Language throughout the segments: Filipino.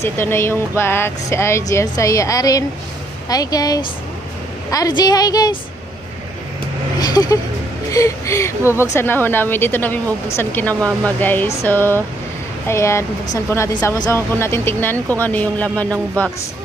guys, ito na yung box. Si RJ, saya. Arin. Hi guys. RJ, hi guys. Bubuksan na ho namin. Dito namin bubuksan kina mama guys. So, ayan. Buksan po natin. Sama-sama po natin tignan kung ano yung laman ng box.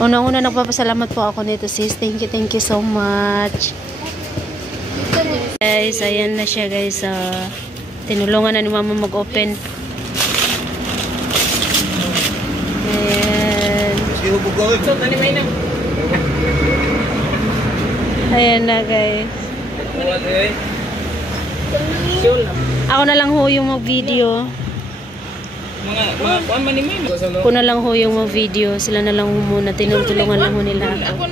Unang-una nagpapasalamat po ako nito sis. Thank you so much. Guys, ayan na siya guys. Tinulungan na ni mama mag-open. Ayan. Ayan na guys. Ako na lang ho yung mag-video. Ako na lang ho yung mag-video. Sila na lang ho muna. Tinutulungan lang ho nila ako.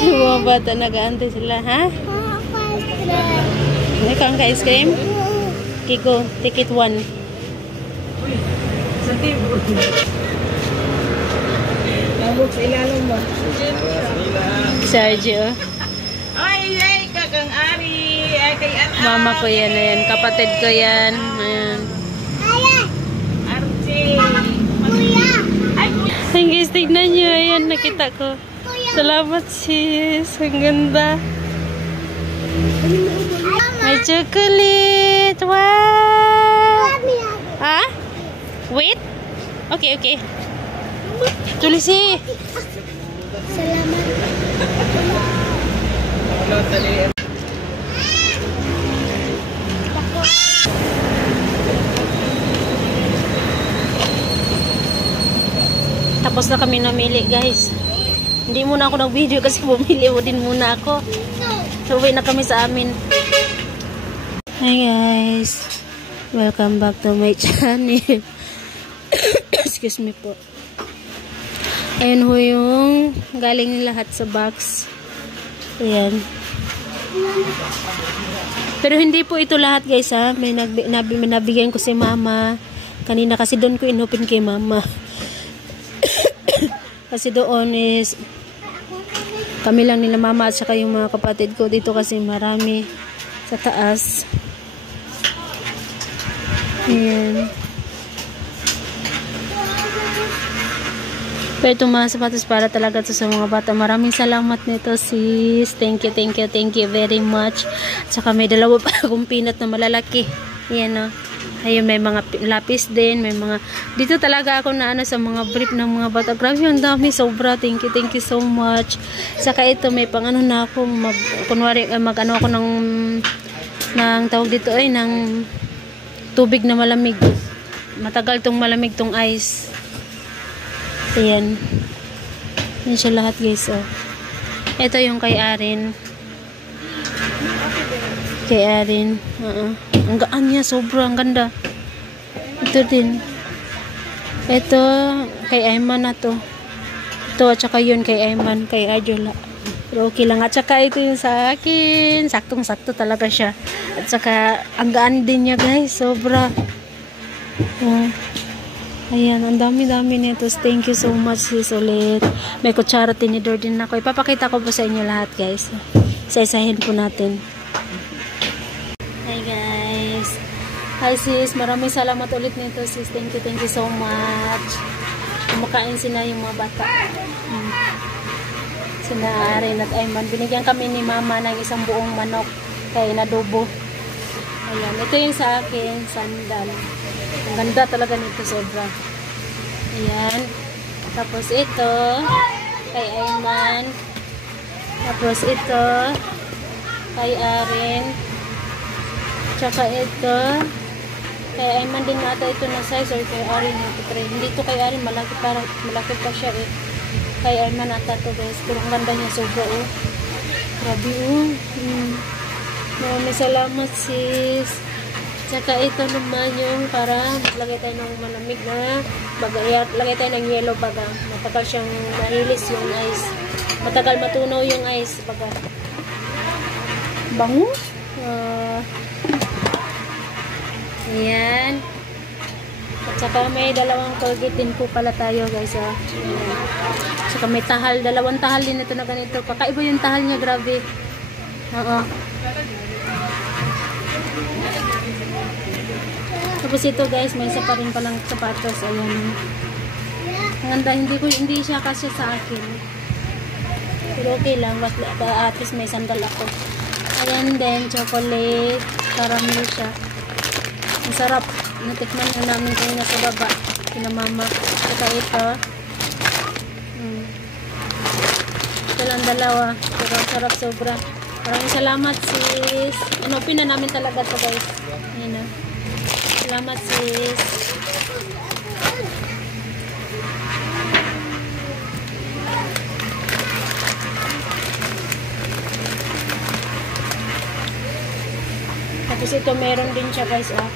Yung mga bata nag-aantay sila, ha? Ikaw ang ka-ice cream? Kiko, ticket 1. Sergio. Ay, kakang Ari. Ay, kay anak. Mama ko yan, ayan. Kapatid ko yan. Ayan. Archie. Kuya. Ay, kuya. Ay guys, tignan nyo. Ayan, nakita ko. Salamat sis. Ang ganda. May chocolate. Wow. Ha? Wait. Okay. Tulisi. Salamat. Tapos na kami namili guys. Hindi muna ako nag-video kasi bumili mo din muna ako. So uwi na kami sa amin. Hi guys. Welcome back to my channel. Excuse me po. Ayan ho yung galing lahat sa box. Ayan. Pero hindi po ito lahat guys ha. May nabigyan ko si mama. Kanina kasi doon ko inopen kay mama. Kasi doon is kami lang nila mama at saka yung mga kapatid ko. Dito kasi marami sa taas. Ayan. Pero itong mga sapatos para talaga to sa mga bata. Maraming salamat nito sis. Thank you very much. At saka may dalawa pa akong peanut na malalaki. Ayan o. Ayun, may mga lapis din, may mga dito talaga ako na ano sa mga brief ng mga bata. Grabe, ang dami, sobra. Thank you so much. Saka ito may pang ano na ako kunwari mag-ano ako ng tawag dito ay ng tubig na malamig. Matagal tong malamig tong ice. Ayan. Yan siya lahat guys oh. Ito yung kay Arin. Kay Arin. Ang gaan niya, sobrang ganda. Ito din. Ito, kay Ayman na to. Ito, at saka yun kay Ayman, kay Arjola. Pero okay lang. At saka ito yung sa akin. Saktong-sakto talaga siya. At saka, ang gaan din niya guys. Sobra. Ayan, ang dami-dami nito. Thank you so much sis ulit. May kutsara tinidor din ako. Ipapakita ko po sa inyo lahat guys. Isa-isahin po natin. Hi guys. Hi sis, maraming salamat ulit nito sis. Thank you so much. Kumakain sila yung mga bata. Sina Arin at Ayman. Binigyan kami ni mama ng isang buong manok kay nadubo. Ayan, ito yung sa akin, sandal. Ang ganda talaga nito, sobra. Ayan. Tapos ito kay Ayman. Tapos ito kay Arin. Tsaka ito kay Ayman din nata ito na size or kay Arin ito. Hindi ito kay Arin, malaki pa siya eh. Kay Ayman nata to guys. Pero ang ganda niya sobra oh. Grabe oh. Maraming salamat sis. Tsaka ito naman yung para maglagay tayo ng malamig na lagay tayo ng yellow baga. Matagal siyang mahilis yung ice. Matagal matunaw yung ice baga. Bango. Ayan. At saka may dalawang Colgate din po pala tayo guys. Saka may tahal. Dalawang tahal din ito na ganito. Kakaiba yung tahal niya. Grabe. Oo. Tapos ito guys, may isa pa rin palang sapatos. Ayan. Ang ganda, hindi siya kasi sa akin. Pero okay lang, at least may sandal ako. Ayan din, chocolate. Caramel siya. Ang sarap. Natikman na namin kanina sa baba. Kina mama. Saka ito. Ito lang dalawa. Pero ang sarap sobra. Maraming salamat sis. Inopin na namin talaga to guys. Ayan na. Salamat sis. Tapos ito meron din siya guys ah.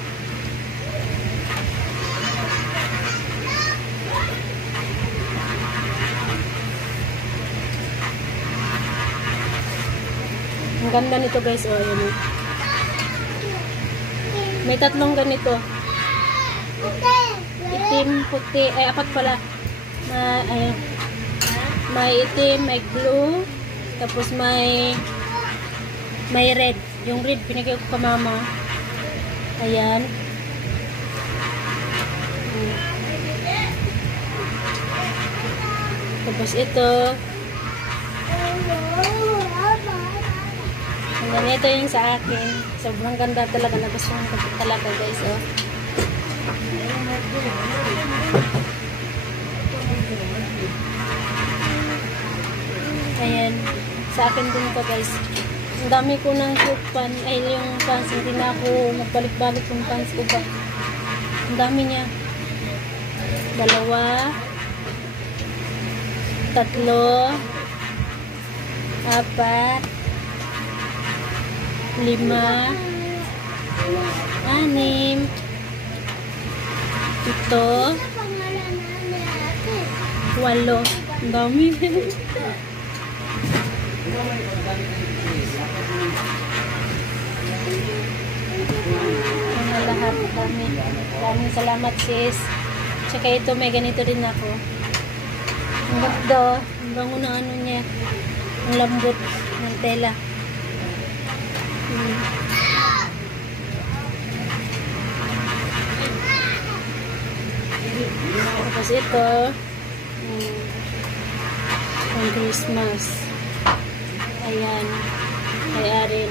Ang ganda nito guys, oh, ayan. May tatlong ganito. Itim, puti, ay apat pala. May itim, may blue, tapos may red. Yung red pinigay ko kay mama. Ayan. Tapos ito. Ganito yung sa akin. Sobrang ganda talaga. Nagustuhan ko talaga guys. Oh. Ayan. Sa akin din to guys. Ang dami ko ng cute pan. Ay yung pants. Hindi na ako magbalik-balik yung pants ko ba. Ang dami niya. 2, 3, 4, 5, 6, 7, 8. Ang dami. Mga lahat. Dami. Maraming salamat sis. Tsaka ito may ganito rin ako. Ang ganda. Ang bango na ano niya. Ang lambot ng tela. Tapos ito ang Christmas. Ayan. Kay Arin.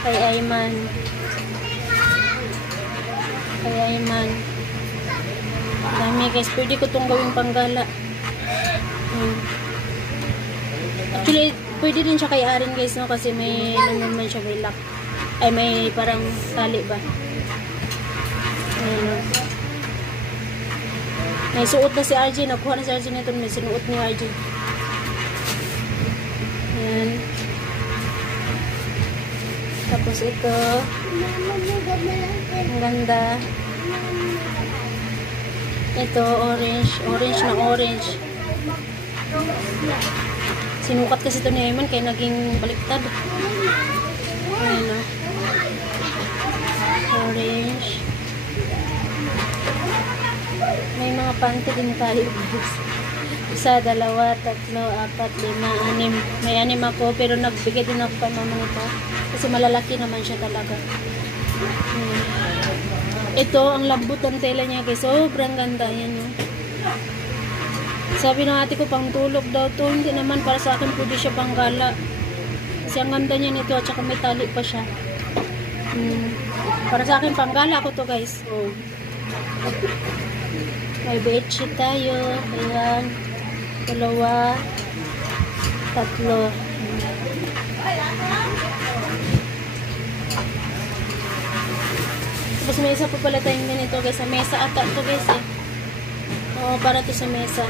Kay Ayman. Kay Ayman. Dami guys. Pwede ko itong gawing panggala. Actually, pwede din siya kay Arin guys, no? Kasi may naman siya may lock. Ay, may parang tali ba? Ayan, no? May suot na si RJ. Nakuha na si RJ nito. May sinuot ni RJ. Ayan. Tapos ito. Ang ganda. Ito, orange. Orange na orange. Sinukat kasi ito ni Ayman kaya naging baliktad. Ayan o. Orange. May mga panty din tayo guys. 1, 2, 3, 4, 5, 6. May 6 ako pero nagbigay din ako kay mama nito. Kasi malalaki naman siya talaga. Ito, ang lambot ng tela niya guys. Sobrang ganda. Yan yun. Sabi ng ate ko, pang tulog daw to. Hindi naman, para sa akin pwede siya pang gala. Kasi ang ganda niya nito at saka may tali pa siya. Para sa akin, pang gala ako to guys. Oh. May bedsheet tayo. Ayan. 2, 3. Tapos may isa pa pala tayong ganito guys. Sa mesa ata to guys eh. Oo, para to sa mesa.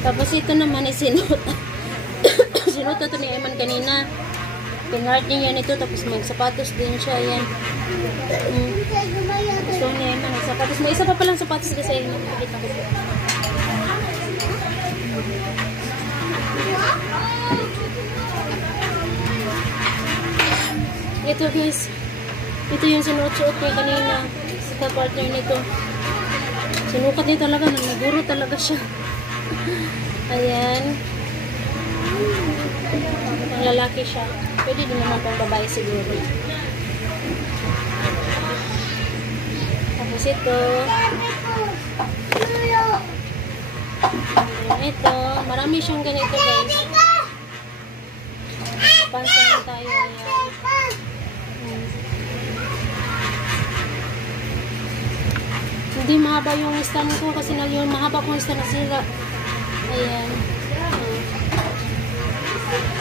Tapos ito naman ay sinuot. Sinuot ito ni Ayman kanina. Pinart niya yan ito. Tapos may sapatos din siya. Ayan. Gusto niya Ayman ang sapatos. May isa pa palang sapatos kasi Ayman. Pakita ko po. Ito guys. Ito yung sinuot-suot niya kanina. Sa partner nito. Sinukat niya talaga. Naguro talaga siya. Ayan. Ang lalaki siya. Pwede din naman pang babae siguro. Tapos ito. Ito. Marami siyang ganito guys. Pansin tayo. Ayan. Hindi mahaba yung stand ko kasi yung mahaba kong stand nasira. Ayan.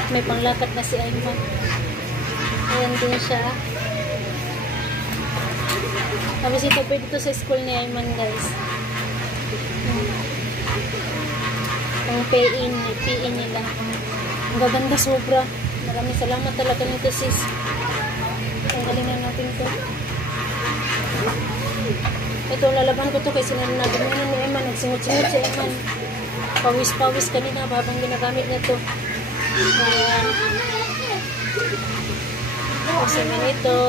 May panglakad na si Ayman. Ayan din siya. Tapos ito pwede ito sa school ni Ayman guys. Pang PE nila. Ang gaganda sobra. Maraming salamat talaga nito sis. Tanggalin natin ito. Ito, lalaban ko ito kasi nananagan ni Ayman. Nagsingot-singot si Ayman. Pawis-pawis kanina habang ginagamit niya ito. Ayan. Kasi nga ito.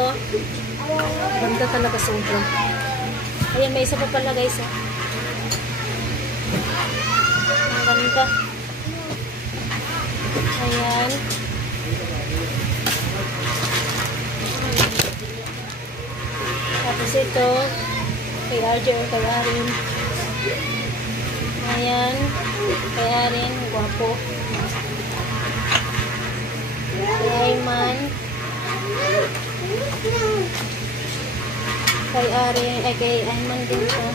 Ganda talaga sobra. Ayan, may isa pa pala guys. Ang ganda. Ayan. Tapos ito. Kay RJ o kay Arin. Ayan. Kay Arin. Guwapo. Kay Ayman. Kay Arin. Ay kay Ayman din to.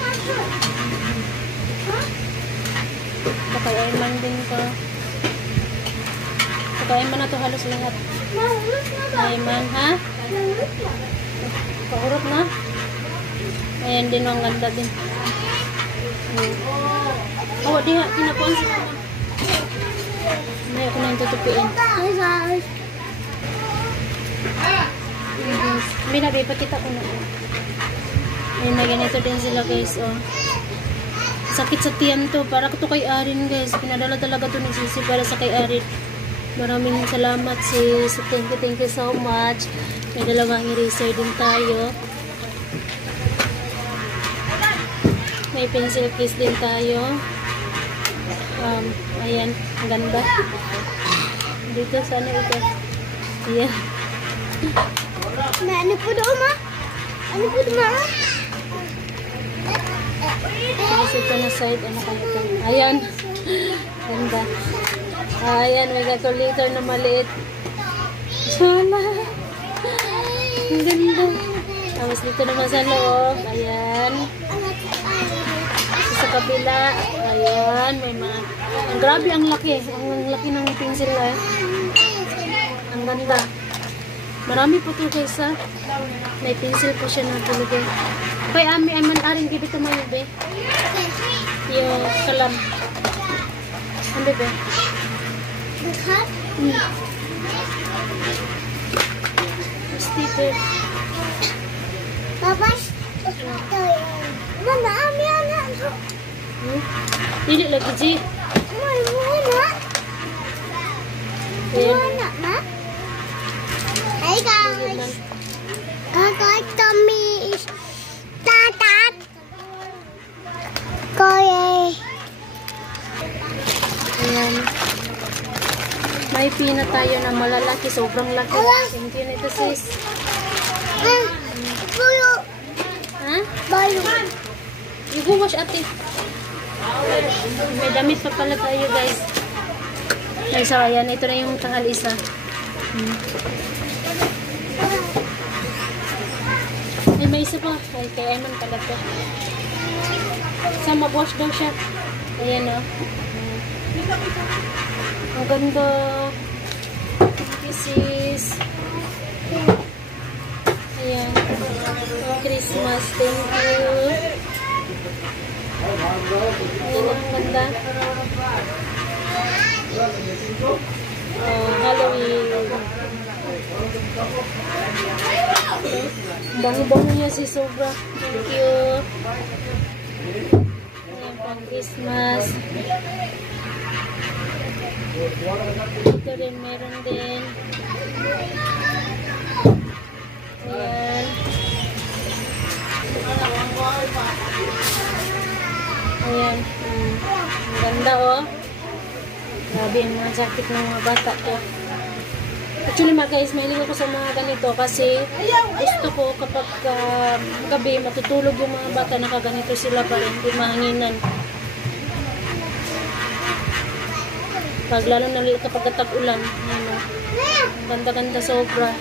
Kay Ayman din to. Kay Ayman na to halos lahat. Ayman ha? Paurot na? Ayan din ang ganda din. Oh, di ha, kinakuan si mama. May ako na yung tutupiin. Hi guys. Binabi, pakita ko na. Ayan, may ganito din sila guys, oh. Sakit sa tiyan to. Para ko to kay Arin guys. Pinadala talaga to ni Sisi para sa kay Arin. Maraming salamat sis. Thank you so much. May dalawang eraser din tayo. May pencil case din tayo. Ayan, ang ganda. Dito, sana ito. Ayan. Ano po doon, ma? Ano po doon, ma? Tapos ito na side, ano kaya ito? Ayan. Ganda. Ayan, may calculator na maliit. Sana. Ang ganda. Tapos dito naman sa loob. Ayan. Sa kabila. Ayan. May mga... Ang grabe, ang laki. Ang laki ng pencil na. Ang ganda. Marami po ito guys ha. May pencil po siya na tulogay. Kaya Ayman Arin, give it to my bebe. Yung kalam. Ang bebe. Bukat? Sticker. Babas? Mama, yan na. Dili lagi, G. Muna. Ayan. Muna, ma. Hey guys. Kakak Tommy is tatat. Koye. Ayan. May pina tayo na malalaki. Sobrang laki. Thank you nito sis. Buyo. Ha? Bayo. I-wash ate. May damit pa pala tayo guys. Ay, so ayan. Ito na yung tanghal isa. Ay, may isa pa. Ay, kay Ayman pala to. Sama wash daw siya. Ayan o. Ang ganda. Kisses. Ayan. Christmas. Thank you. Ayan ang ganda. Halloween. Bango-bango niya si Sobra. Thank you. Ayan pang Christmas. Ito rin meron din. Ayan. Ayan. Ang ganda oh. Grabe ang mga jacket ng mga bata ko. Actually mga guys, mahilig ako sa mga ganito kasi gusto ko kapag gabi matutulog yung mga bata, nakaganito sila pa rin, hindi mahanginan. Pag lalo na kapag tag-ulan, ano, ang ganda-ganda sobra.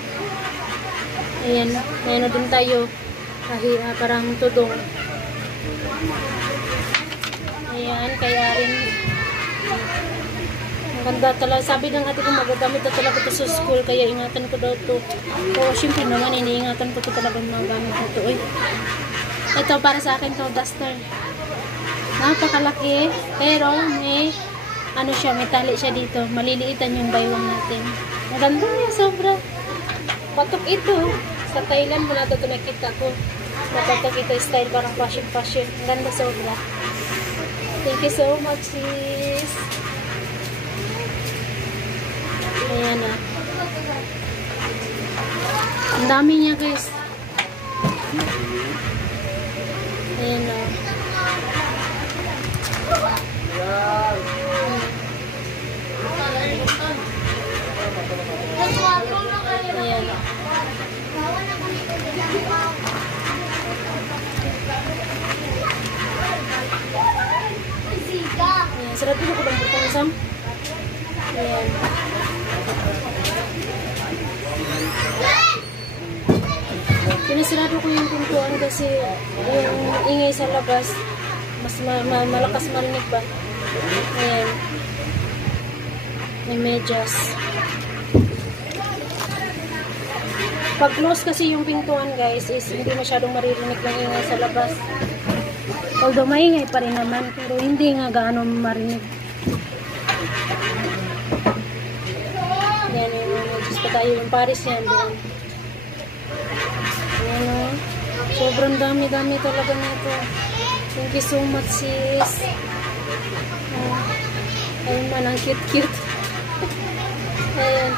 Ayan, mayroon din tayo parang tudong. Ayan, kaya rin ang ganda talaga. Sabi ng ate ko magagamit na talaga ito sa school, kaya ingatan ko daw ito. Oo, syempre naman, iniingatan ko ito talaga ng mga gamit ito. Uy, ito para sa akin to, duster. Napakalaki, pero may ano siya, may tali siya dito. Maliliitan yung baywang natin. Maganda niya, sobra. Patok ito. Sa Thailand mo na ito nakita ko. Patok ito style, parang fashion. Ang ganda sobra. Thank you so much, sis. Ayan na. Ang dami niya, guys. Ayan na. Ayan. Ayan. Sarap din ako bang butang Sam? Ayan. Pinasarado ko yung pintuan kasi yung ingay sa labas mas malakas marinig ba. Ayan. May medyas. Pag close kasi yung pintuan guys is hindi masyadong maririnig yung ingay sa labas. Although maingay pa rin naman pero hindi nga gaano marinig. Ayan yung medyas pa tayo. Yung Paris yan doon. Ayan o. Sobrang dami-dami talaga nito. Thank you so much sis. Ayun man, ang cute-cute. Ayan.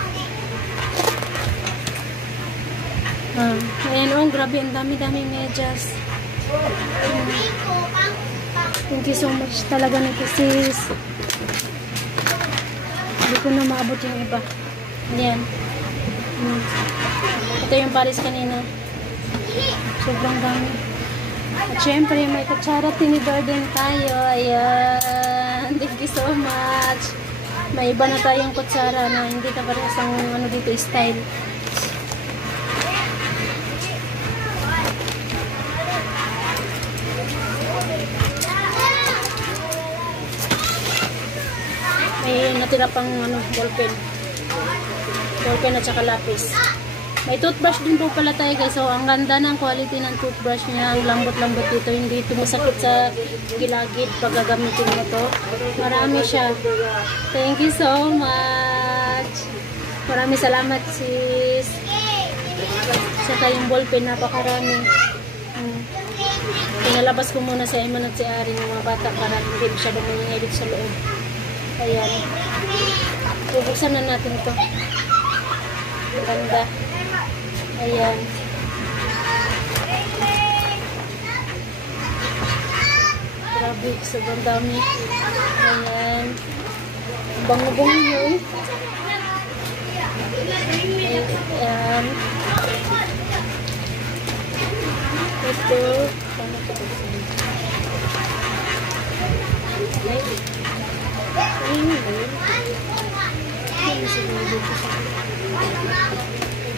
Ayan o, grabe, ang dami-dami medyas. Thank you so much talaga nito sis. Hindi ko na maabot yung iba. Ayan. Ito yung Paris kanina. Sobrang dami. At syempre, may kutsara tinidor din tayo. Ayan. Thank you so much. May iba na tayong kutsara na hindi na parehas ang ano dito style. May natira pang ano, ballpen. Ballpen at saka lapis. May toothbrush din po pala tayo guys. So, ang ganda ng quality ng toothbrush niya. Ang lambot-lambot dito. Hindi ito masakit sa gilagid pag gagamitin mo to. Marami siya. Thank you so much. Maraming salamat sis. Saka yung ballpen, napakarami. Pinalabas ko muna sa Eman at si Ari ng mga bata para hindi siya dumingay dito sa loob. Ayan. Bubuksan na natin ito. Maganda. Ayan. Grabe, sobrang dami. Ayan. Bango-bango yun. Ayan. Ito. Paano ito buksan?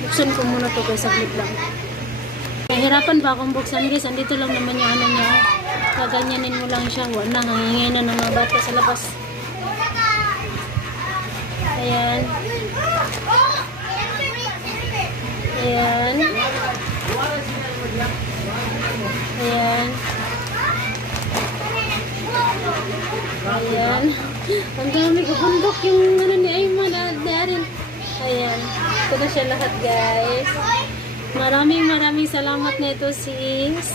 Buksan ko muna to guys, saglit lang. Nahirapan ba akong buksan guys? Andito lang naman yung ano niya. Kaganyanin mo lang siya. Wala, nangingay na ng mga bata sa labas. Ayan. Ayan. Ayan. Ayan. Ang dami ko bundok yung ano ni Ayman at Darin. Ayan. Ito na siya lahat guys. Maraming salamat na ito sis.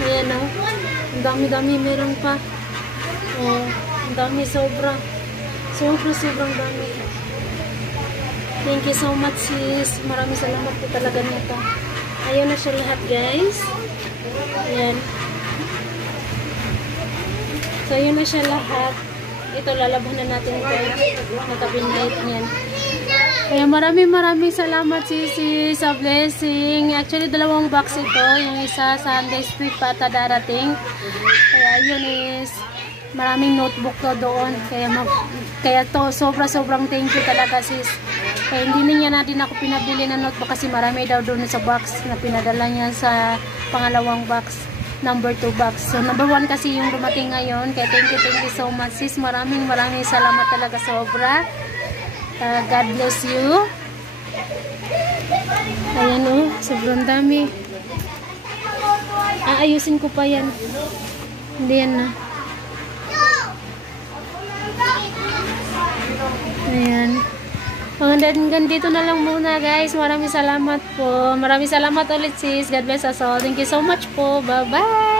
Ayan o. Ang dami meron pa. Oh, ang dami sobra. Sobrang dami. Thank you so much sis. Maraming salamat po talaga nito. Ayan na siya lahat guys. Ayan. So, yun na siya lahat. Ito, lalabanan natin ito. Nakabinlate niyan. Kaya maraming salamat Sisi sa blessing. Actually, 2 box ito. Yung isa Sunday Street pa ata darating. Kaya yun is maraming notebook to doon. Kaya to, sobrang thank you talaga sis. Kaya hindi niya na din ako pinabili ng notebook kasi marami daw doon sa box na pinadala niya sa pangalawang box. Number 2 box. So, number 1 kasi yung dumating ngayon. Kaya thank you so much sis. Maraming salamat talaga sobra. God bless you. Ayan o. Sobrang dami. Aayusin ko pa yan. Hindi yan na. Ayan. Hanggang dito na lang muna guys. Maraming salamat po. Maraming salamat ulit sis. God bless us all. Thank you so much po. Bye bye.